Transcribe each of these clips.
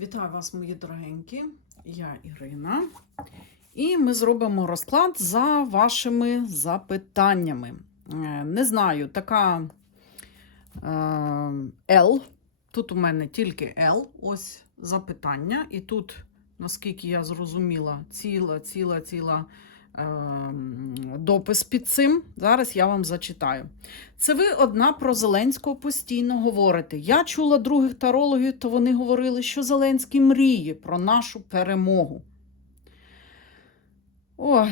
Вітаю вас, мої дорогенькі. Я Ірина. І ми зробимо розклад за вашими запитаннями. Е, Не знаю, така е, L. Тут у мене тільки L. Ось запитання. І тут, наскільки я зрозуміла, ціла, ціла, ціла допис під цим. Зараз я вам зачитаю. Це ви одна про Зеленського постійно говорите. Я чула других тарологів, то вони говорили, що Зеленський мріє про нашу перемогу. Ой,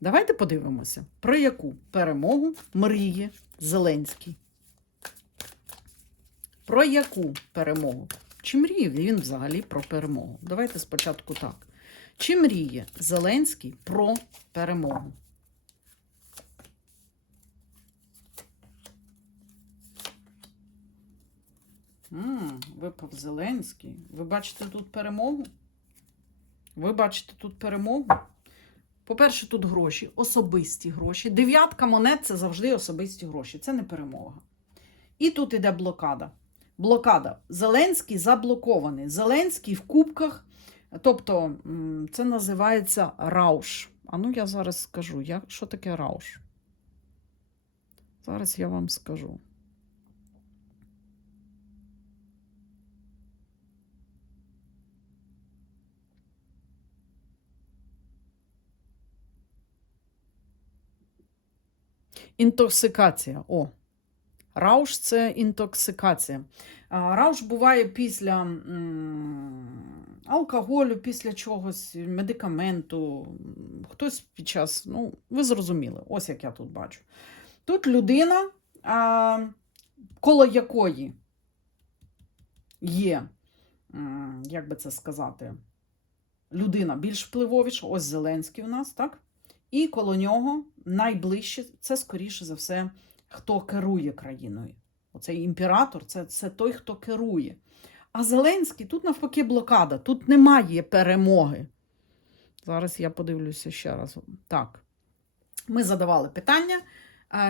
давайте подивимося, про яку перемогу мріє Зеленський. Про яку перемогу? Чи мріє він взагалі про перемогу? Давайте спочатку так. Чи мріє Зеленський про перемогу? М, випав Зеленський. Ви бачите тут перемогу? Ви бачите тут перемогу? По-перше, тут гроші, особисті гроші. Дев'ятка монет це завжди особисті гроші. Це не перемога. І тут іде блокада. Блокада. Зеленський заблокований. Зеленський в кубках. Тобто, це називається рауш. А ну я зараз скажу, як, що таке рауш. Зараз я вам скажу. Інтоксикація. О. Рауш це інтоксикація. Рауш буває після алкоголю, після чогось, медикаменту, хтось під час, ну, ви зрозуміли, ось як я тут бачу. Тут людина, а, коло якої є, як би це сказати, людина більш впливовіша, ось Зеленський у нас, так? І коло нього найближче, це, скоріше за все, хто керує країною. Оцей імператор це, це той, хто керує. А Зеленський тут навпаки блокада, тут немає перемоги. Зараз я подивлюся ще раз. Так. Ми задавали питання,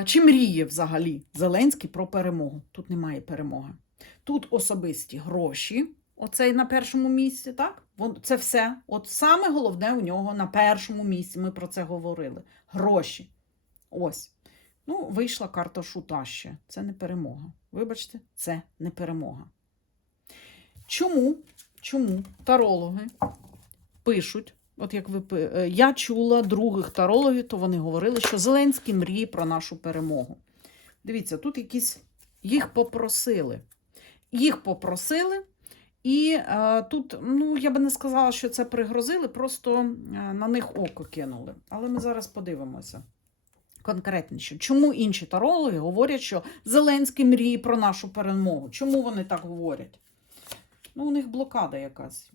чи мріє взагалі Зеленський про перемогу? Тут немає перемоги. Тут особисті гроші, оцей на першому місці, так? Це все. От саме головне у нього на першому місці. Ми про це говорили. Гроші. Ось. Ну, вийшла карта шута ще. Це не перемога. Вибачте, це не перемога. Чому? Чому тарологи пишуть, от як ви е, я чула других тарологів, то вони говорили, що Зеленський мріє про нашу перемогу. Дивіться, тут якісь їх попросили. Їх попросили, і е, тут, ну, я би не сказала, що це пригрозили, просто е, на них око кинули. Але ми зараз подивимося конкретніше. Чому інші тарологи говорять, що Зеленський мріє про нашу перемогу? Чому вони так говорять? Ну, у них блокада якась.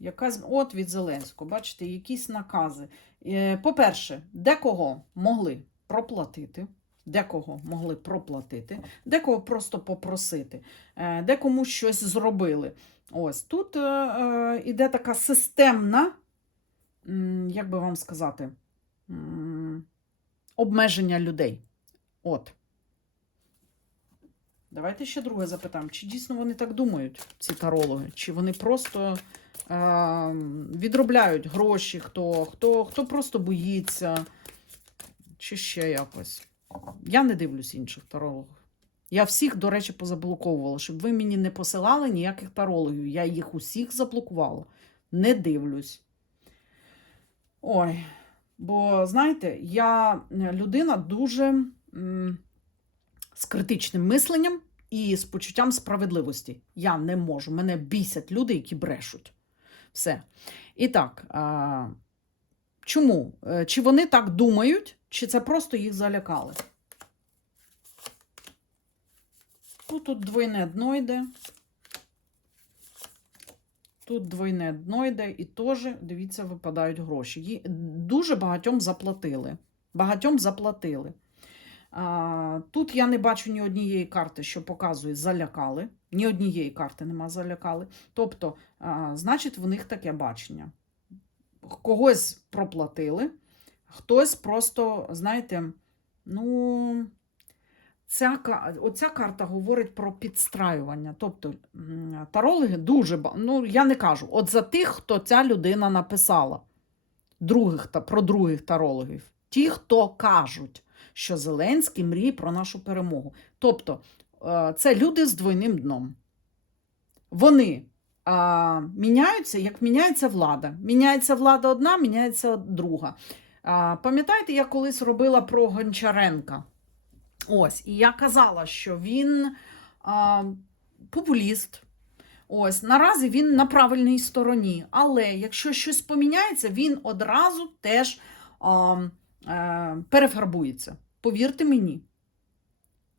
Якась от від Зеленського, бачите, якісь накази. Е, По-перше, декого могли проплатити, декого могли проплатити, декого просто попросити, е, декому щось зробили. Ось тут е, іде така системна, як би вам сказати, обмеження людей. От. Давайте ще друге запитаємо. Чи дійсно вони так думають, ці тарологи? Чи вони просто е, відробляють гроші, хто, хто, хто просто боїться, чи ще якось. Я не дивлюсь інших тарологів. Я всіх, до речі, позаблоковувала, щоб ви мені не посилали ніяких тарологів. Я їх усіх заблокувала. Не дивлюсь. Ой. Бо, знаєте, я людина дуже з критичним мисленням і з почуттям справедливості. Я не можу. Мене бісять люди, які брешуть. Все. І так, а, чому? Е, Чи вони так думають, чи це просто їх залякали? Ну, тут двойне дно йде. Тут двойне дно йде і теж, дивіться, випадають гроші. Дуже багатьом заплатили. Багатьом заплатили. Тут я не бачу ні однієї карти, що показує залякали. Ні однієї карти нема залякали. Тобто, значить, в них таке бачення. Когось проплатили, хтось просто, знаєте, ну, ця, оця карта говорить про підстраювання. Тобто тарологи дуже ну я не кажу, от за тих, хто ця людина написала, других про других тарологів, ті, хто кажуть, що Зеленський мріє про нашу перемогу. Тобто е, це люди з двойним дном. Вони а, міняються, як міняється влада. Міняється влада одна, міняється друга. А, пам'ятаєте, я колись робила про Гончаренка. Ось, і я казала, що він а, популіст. Ось, наразі він на правильній стороні. Але якщо щось поміняється, він одразу теж а, перефарбується. Повірте мені.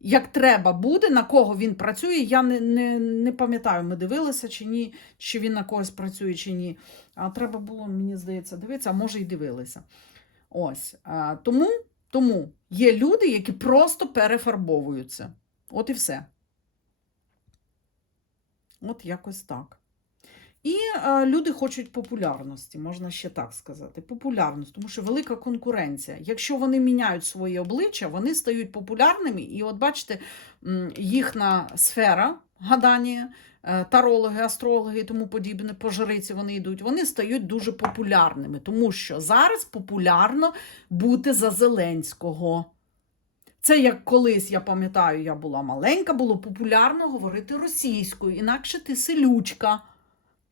Як треба буде, на кого він працює, я не, не, не пам'ятаю, ми дивилися чи ні, чи він на когось працює, чи ні. А треба було, мені здається, дивитися, а може й дивилися. Ось. А, тому, тому є люди, які просто перефарбовуються. От і все. От якось так. І е, люди хочуть популярності, можна ще так сказати. Популярність, тому що велика конкуренція. Якщо вони міняють своє обличчя, вони стають популярними. І от бачите, їхня сфера гадання, е, тарологи, астрологи і тому подібне, пожриці вони йдуть, вони стають дуже популярними, тому що зараз популярно бути за Зеленського. Це як колись, я пам'ятаю, я була маленька, було популярно говорити російською, інакше ти селючка.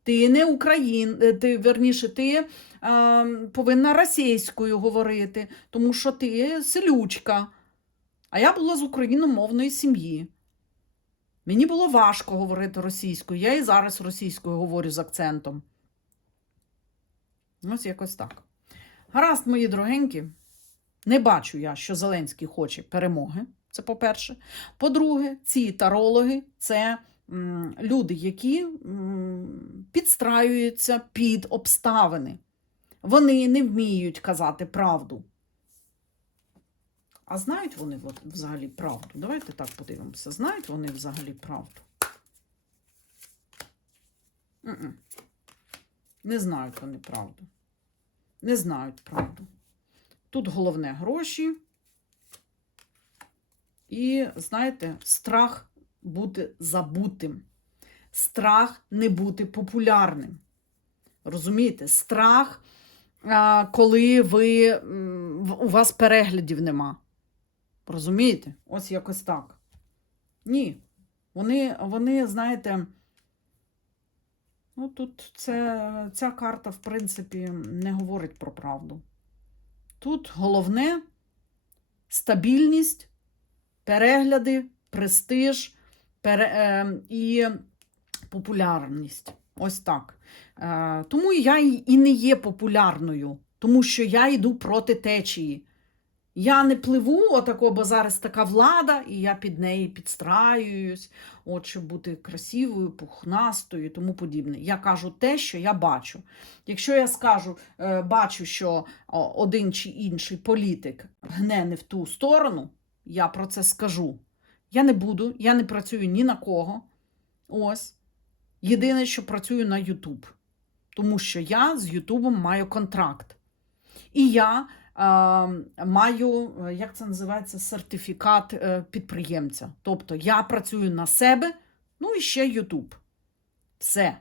Ти не Україн, е, ти верніше, ти е, повинна російською говорити, тому що ти селючка. А я була з україномовної сім'ї. Мені було важко говорити російською. Я і зараз російською говорю з акцентом. Ось якось так. Гаразд, мої дорогенькі, не бачу я, що Зеленський хоче перемоги. Це по-перше. По-друге, ці тарологи це люди, які підстраюються під обставини. Вони не вміють казати правду. А знають вони взагалі правду? Давайте так подивимося. Знають вони взагалі правду? Не знають вони правду. Не знають правду. Тут головне гроші. І, знаєте, страх бути забутим. Страх не бути популярним. Розумієте? Страх, коли ви, у вас переглядів нема. Розумієте? Ось якось так. Ні. Вони, вони знаєте, ну тут це, ця карта, в принципі, не говорить про правду. Тут головне стабільність, перегляди, престиж і популярність. Ось так. Е, тому я і не є популярною, тому що я йду проти течії. Я не пливу отако, бо зараз така влада, і я під неї підстраююсь, от, щоб бути красивою, пухнастою і тому подібне. Я кажу те, що я бачу. Якщо я скажу, е, бачу, що один чи інший політик гне не в ту сторону, я про це скажу. Я не буду, я не працюю ні на кого. Ось. Єдине, що працюю на YouTube. Тому що я з Ютубом маю контракт. І я е, маю, е, як це називається, сертифікат е, підприємця. Тобто я працюю на себе, ну і ще Ютуб. Все.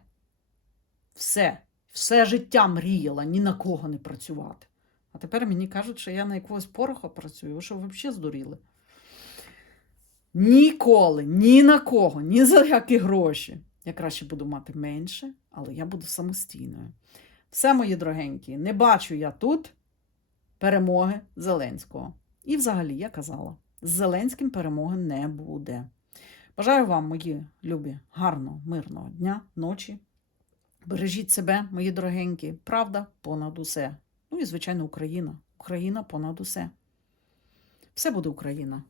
Все. Все життя мріяла ні на кого не працювати. А тепер мені кажуть, що я на якогось пороха працюю. Ви що взагалі здуріли? Ніколи, ні на кого, ні за які гроші. Я краще буду мати менше, але я буду самостійною. Все, мої дорогенькі, не бачу я тут перемоги Зеленського. І взагалі, я казала, з Зеленським перемоги не буде. Бажаю вам, мої любі, гарного, мирного дня, ночі. Бережіть себе, мої дорогенькі. Правда понад усе. Ну і, звичайно, Україна. Україна понад усе. Все буде Україна.